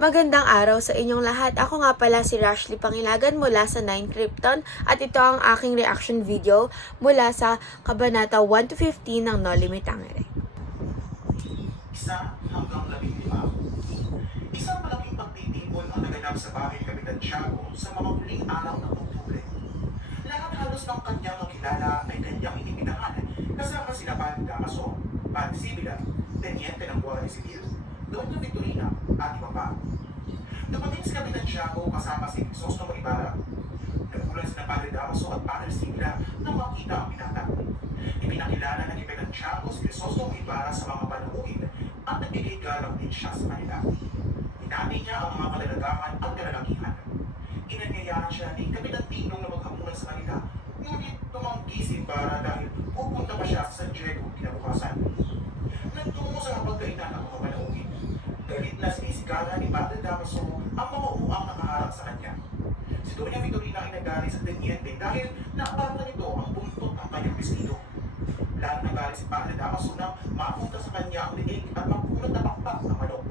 Magandang araw sa inyong lahat. Ako nga pala si Rashley Pangilagan mula sa 9 Krypton at ito ang aking reaction video mula sa Kabanata 1 to 15 ng No Limit Tangere. 1 hanggang 15. Isang malaking pagtitipon ang naganap sa bahay ni Kapitan Tiago sa mga huling araw ng Oktubre. Lahat halos ng kanyang kakilala ay kanyang inimbitahan kasama sina Padre Damaso, Padre Sibila, Teniente ng Guardia Civil, Doña Victorina at iba pa. Dumating si Kapitan Tiago kasama si Crisostomo Ibarra. Nagulat sina Padre Damaso at Padre Sibila nang makita ang binata. Ipinakilala ng Kapitan Tiago si Crisostomo Ibarra sa mga panuuin at nagbigay galang din siya sa kanila. Hinati niya ang mga kalalagahan at kalalakihan. Inanyayahan siya ni Kapitan Tinong na maghamunan sa kanila, ngunit tumanggi si Ibarra dahil pupunta pa siya sa San Diego kinabukasan. Nagtungo sa hapagkainan ang mga panauhin. Galit na sinisigala ni Padre Damaso ang mga uang nakaharap sa kanya. Si Doña Victorina ay nagalit sa Teniente dahil naabata nito ang buntot ng kanyang vestido. Lalo nagalit si Padre Damaso nang mapunta sa kanya ang liig at magpunot na pakpak ng manok.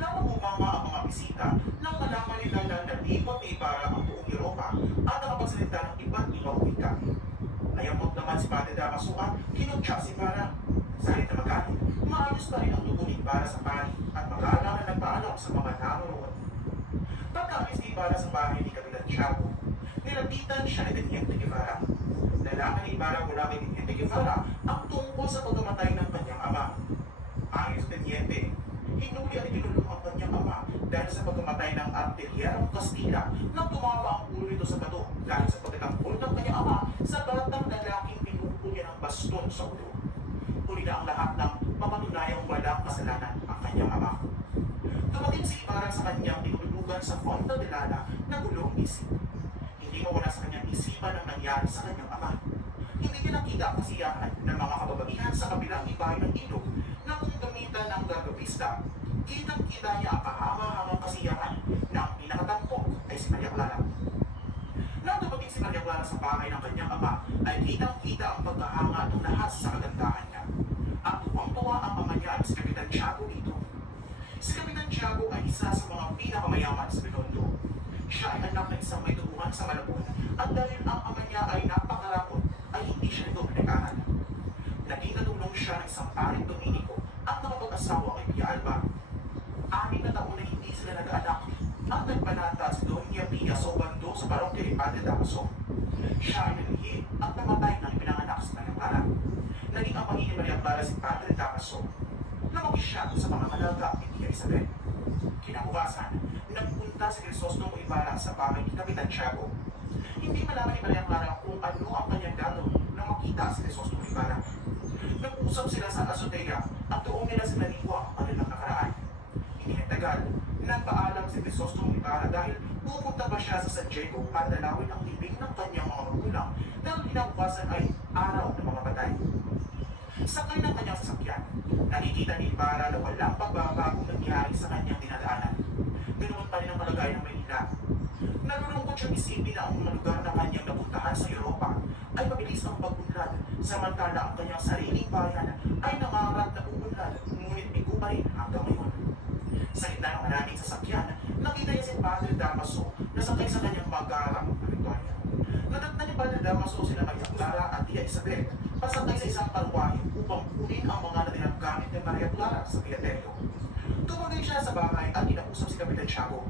Lamang umama ang mga bisita nang malaman nila na nalibot ni Ibarra ang buong Europa at nakapagsalita ng iba't ibang wika. Nayamot naman si Padre Damaso at kinutya si Ibarra. Sa halip na magalit, maayos pa rin ang tugunin para sa pari at mag-aalala nagpaalam sa mga naroon. Pagkaalis ni Ibarra sa bahay ni Kapitan Tiago, nilapitan siya ni Teniente Guevara. Nalaman ni Ibarra mula kay Teniente Guevara ang tungkol sa pagkamatay ng kanyang ama. Ayon sa Teniente, hinuli at itinulong ang kanyang ama dahil sa pagkamatay ng Artillierong Castilla nang tumama ang ulo nito sa bato dahil sa pagkatangkol ng kanyang ama sa batang lalaking pinupo niya ng baston sa ulo. Huli na ang lahat ng mapatunayang walang kasalanan ang kanyang ama. Dumating si Ibarra sa kanyang tinulugan sa Fonda de Lala na gulong isip. Hindi mawala sa kanyang isipan ang nangyari sa kanyang ama. Hindi niya nakita ang kasiyahan ng mga kababaihan sa kabilang ibahay ng ilog na kung gamitan ng gagawista, kitang-kita niya ang kahanga-hangang kasiyahan ng pinakatampok ay si Maria Clara. Nang dumating si Maria Clara sa bahay ng kanyang ama, ay kitang-kita ang pagkahanga ng lahat sa kagandahan niya. At tuwang-tuwa ang ama niya at si Kapitan Tiago dito. Si Kapitan Tiago ay isa sa mga pinakamayaman sa Binondo. Siya ay anak ng isang may tubuhan sa Malabon at dahil ang ama niya ay napakaramot, ay hindi siya nito pinag-aral. Naging natulong siya ng isang paring Dominico at nakapag-asawa kay Pia Alba. 6 na taon na hindi sila nag-anak at nagpanata si Doña Pia Sobando sa parokya ni Padre Damaso. Siya ay nalihim at namatay nang ipinanganak sa Maria Clara. Naging amahin ni Maria Clara si Padre Damaso. Lumaki siya sa pangangalaga ni Tia Isabel. Kinabukasan, nagpunta si Crisostomo Ibarra sa bahay ni Kapitan Tiago. Hindi malaman ni Maria Clara kung ano ang kanyang gagawin nang makita si Crisostomo Ibarra. Nag-usap sila sa azotea at doon nila sinaliwa ang kanilang nakaraan. Hindi nagtagal, nagpaalam si Crisostomo Ibarra dahil pupunta pa siya sa San Diego para dalawin ang libing ng kanyang mga magulang dahil kinabukasan ay araw ng mga patay. Sakay ng kanyang sasakyan, nakikita ni Ibarra na walang pagbabagong nangyari sa kanyang dinadaanan. Ganoon pa rin ang kalagayan ng Maynila. Nalulungkot siyang isipin na ang mga lugar na kanyang napuntahan sa Europa ay mabilis ang pag-unlad, samantala ang kanyang sariling bayan ay nangarap na uunlad, ngunit bigo pa rin hanggang ngayon. Sa gitna ng maraming sasakyan, nakita niya si Padre Damaso na sakay sa kanyang magarang na Victoria. Nadatnan ni Padre Damaso sila Maria Clara at Tia Isabel pasakay sa isang parwahe upang kunin ang mga natirang gamit ni Maria Clara sa Piaterio. Tumagay siya sa bahay at inausap si Kapitan Tiago.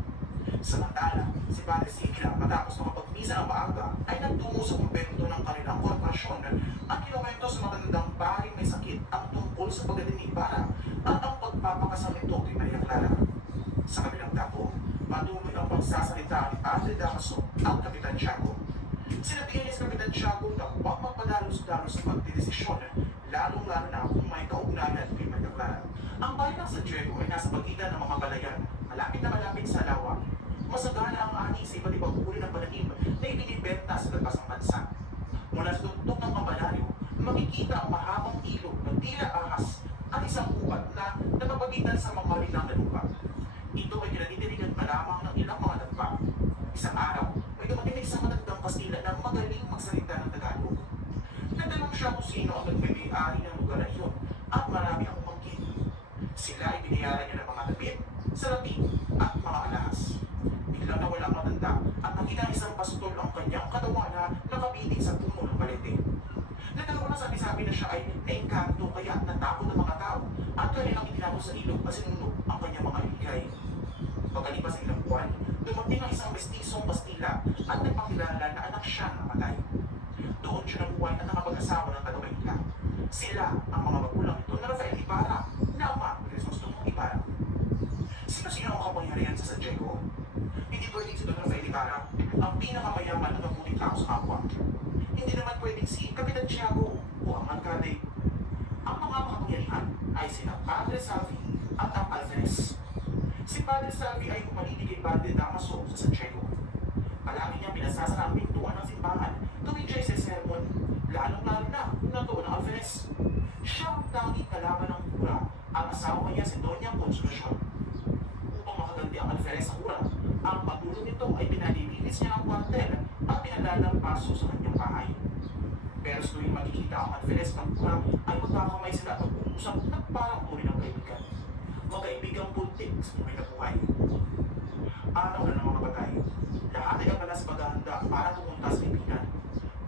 Samantala, si Padre Sibila matapos makapagmisa ng maaga ay nagtungo sa kumpento ng kanilang korporasyon at kinuwento sa matandang paring may sakit ang tungkol sa pagdating ni Ibarra at ang pagpapakasal nito kay Maria Clara. Sa kabilang dako, patuloy ang pagsasalita ni Padre Damaso at Kapitan Tiago. Sinabihan niya si Kapitan Tiago na huwag magpadalos-dalos sa pagdidesisyon, lalong-lalo na kung may kaugnayan kay Maria Clara. Ang bayan ng San Diego ay nasa pagitan ng mga balayan, malapit na malapit sa lawa. Masagana ang ani sa iba't ibang uri ng pananim na ibinibenta sa labas ng bansa. Mula sa tuktok ng kabalaryo, makikita ang mahabang ilog ng tila ahas at isang upat na napapagitan sa mga marinang na lupa. Ito ay kinadidirigan pa lamang ng ilang mga dagpa. Isang araw, may dumating sa matandang Kastila na magaling magsalita ng Tagalog. Nagtanong siya kung sino ang nagmay-ari ng lugar na iyon at marami ang umangkin. Sila ay binayaran niya ng mga damit, salapi at Dumadalaw sa ilog at sinunog ang kanyang mga iligay. Pagkalipas ng ilang buwan, dumating ang isang mestisong Kastila at nagpakilala na anak siya ng patay. Doon siya nabuhay at nakapag-asawa ng dalawang ina. Sila ang mga magulang nito na Rafael Ibarra na ama ni Crisostemo Ibarra. Sino-sino ang makapangyarihan sa San Diego? Hindi pwedeng si Don Rafael Ibarra ang pinakamayaman at mabuting tao sa kapwa. Hindi naman pwedeng si Kapitan Tiago o ang Alcalde. Ang mga makapangyarihan ay sina Padre Salvi at ang Alvarez. Si Padre Salvi ay humalili kay Padre Damaso sa San Diego. Palagi niya pinasasara ang pintuan ng simbahan tuwing siya sa sermon, lalong-lalo na nandoon ang Alvarez. Siya ang tanging kalaban ng kura, ang asawa niya si Doña Consolacion. Upang makaganti ang Alvarez sa kura, ang pagtulong nito ay pinalilinis niya ang kwartel at pinalalang paso sa kanyang bahay. Pero sa tuwing makikita ang Alvarez ng kura, ay magkakamay sila at mag-uusap na parang uri ng kaibigan. Magkaibigang buntik sa buhay na buhay. Araw na ng mga batay, lahat ay kapalas paghahanda para pumunta sa lipinan.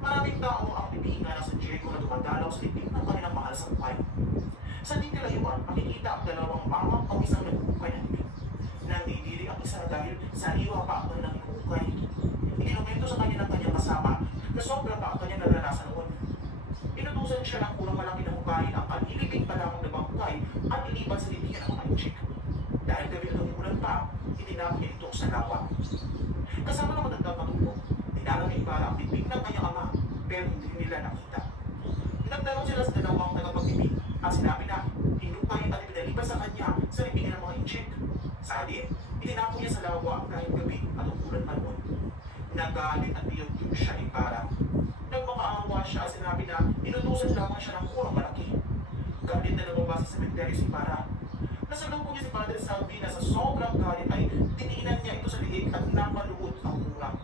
Maraming tao ang bibingan ng San Diego na dumadalaw sa libing ng kanilang mahal sa buhay. Sa di kalayuan, makikita ang dalawang mamang o isang nag-uukay ng libing. Nandidiri ang isa dahil sa iwa pa ang kanilang inuukay. Ikinumento sa kanilang kanyang kasama na sobra pa ang kanyang naranasan noon. Inutusan siya ng kurang malaki na hukayin ang kanilibing pa lamang na bangkay at iliban sa libingan ng mga inchik. Dahil gabi na umulan pa, itinapon niya ito sa lawa. Kasama ng matandang katulong, dinala ni Ibarra ang bibig ng kanyang ama, pero hindi nila nakita. Nagtanong sila sa dalawang tagapagtibig at sinabi na hinukay at ipinaliban sa kanya sa libingan ng mga inchik. Sa halip, itinapon niya sa lawa kahit gabi at umulan pa noon. Nagalit at niyog-yog siya ni Ibarra. Nagmakaawa siya at sinabi na inutusan lamang siya ng kurang malaki. Galit na lumabas sa sementeryo si Ibarra. Nasalubong niya si Padre Salvi na sa sobrang galit ay tiniinan niya ito sa liig at napaluhod ang kurang.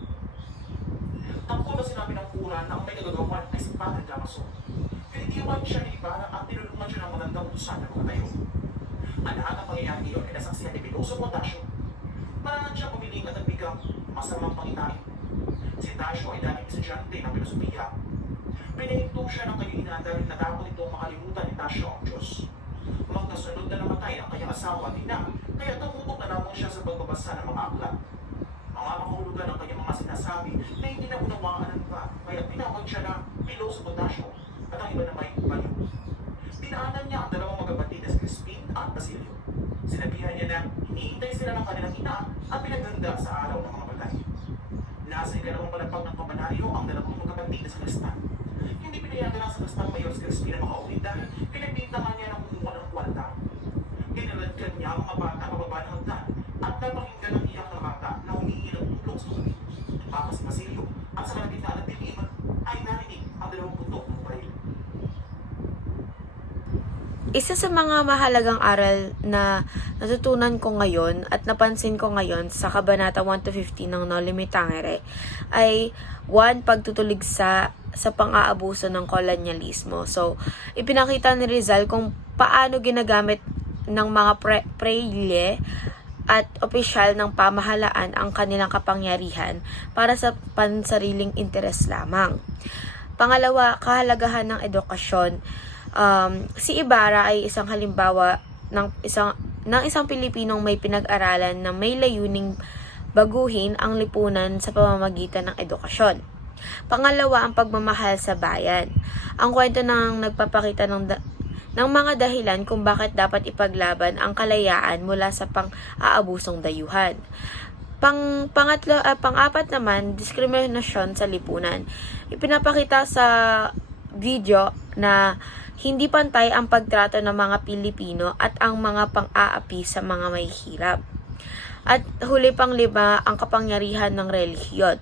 Tangko na sinabi ng kurang na ang may nagagawan ay si Padre Damaso. Pinitiwan siya ni Ibarra at tinulungan siya ng magandang utusan ng mga tayo. Ang lahat ng pangyayari iyon ay nasaksihan ni Piloso Montasio. Maranan siya pumiling at nagbigang masamang pangitain. Si Tasio ay dating estudyante ng filosofiya. Pinahinto siya ng kanyang ina dahil natakot itong makalimutan ni Tasio ang Diyos. Magkasunod na namatay ang kanyang asawa at ina, kaya tumutok na lamang siya sa pagbabasa ng mga aklat. Mga makahulugan ng kanyang mga sinasabi na hindi na unawaan pa, kaya tinawag siya na Piloso Montasio at ang iba na may baliw. Dinaanan niya ang dalawang magkapatid na si Crispin at Basilio. Sinabihan niya na hinihintay sila ng kanilang ina at pinaghanda sa araw ng mga batay. Nasa ikalawang palapag ng kabanaryo ang dalawang magkapatid na si Crispan. Hindi pinayagan lang sa Crispan Mayor si Crispin na makauwi dahil pinagbintangan niya ng kumuha ng kwarta. Ginaladkan niya ang mga bata pababa ng hagdan at napakinggan ang iyak ng bata na humingi ng tulong sa huli. Papa si Basilio at sa malapit na alat diliman ay narinig ang dalawang putok ng baril. Isa sa mga mahalagang aral na natutunan ko ngayon at napansin ko ngayon sa Kabanata 1-15 ng Noli Me Tangere ay 1. Pagtutulig sa pang-aabuso ng kolonyalismo. So, ipinakita ni Rizal kung paano ginagamit ng mga prayle at opisyal ng pamahalaan ang kanilang kapangyarihan para sa pansariling interes lamang. Pangalawa, kahalagahan ng edukasyon. Si Ibarra ay isang halimbawa ng isang Pilipinong may pinag-aralan na may layuning baguhin ang lipunan sa pamamagitan ng edukasyon. Pangalawa, ang pagmamahal sa bayan. Ang kwento ng nagpapakita ng mga dahilan kung bakit dapat ipaglaban ang kalayaan mula sa pang-aabusong dayuhan. Pang-apat naman, diskriminasyon sa lipunan. Ipinapakita sa video na hindi pantay ang pagtrato ng mga Pilipino at ang mga pang-aapi sa mga may hirap. At huli pang 5, ang kapangyarihan ng relihiyon.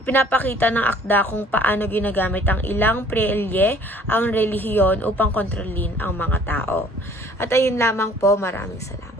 Ipinapakita ng akda kung paano ginagamit ang ilang prelye ang relihiyon upang kontrolin ang mga tao. At ayun lamang po, maraming salamat.